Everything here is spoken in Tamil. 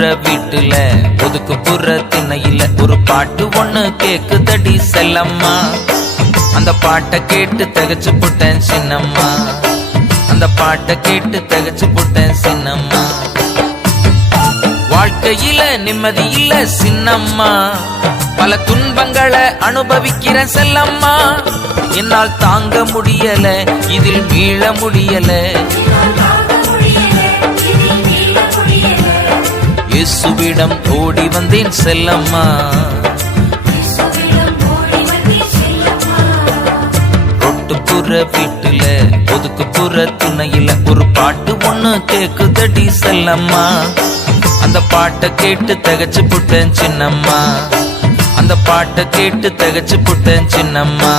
புற வீட்டுல ஒதுக்கு புற திண்ணையில ஒரு பாட்டு ஒண்ணு கேக்குதடி செல்லம்மா. அந்த பாட்டை கேட்டு தகச்சு புட்டேன் சின்னம்மா. அந்த பாட்டை கேட்டு தகச்சு புட்டேன் சின்னம்மா. வாழ்க்கையில நிம்மதி இல்ல சின்னம்மா, பல துன்பங்களை அனுபவிக்கிற செல்லம்மா. என்னால் தாங்க முடியல, இதில் மீள முடியல. இயேசுவிடம் ஓடி வந்தேன் செல்லம்மா. ரொட்டு புற வீட்டுல ஒதுக்கு புற துணையில ஒரு பாட்டு ஒண்ணு கேக்குதடி செல்லம்மா. அந்த பாட்டை கேட்டு தகச்சு புட்டேன் சின்னம்மா. அந்த பாட்டை கேட்டு தகச்சு புட்டேன் சின்னம்மா.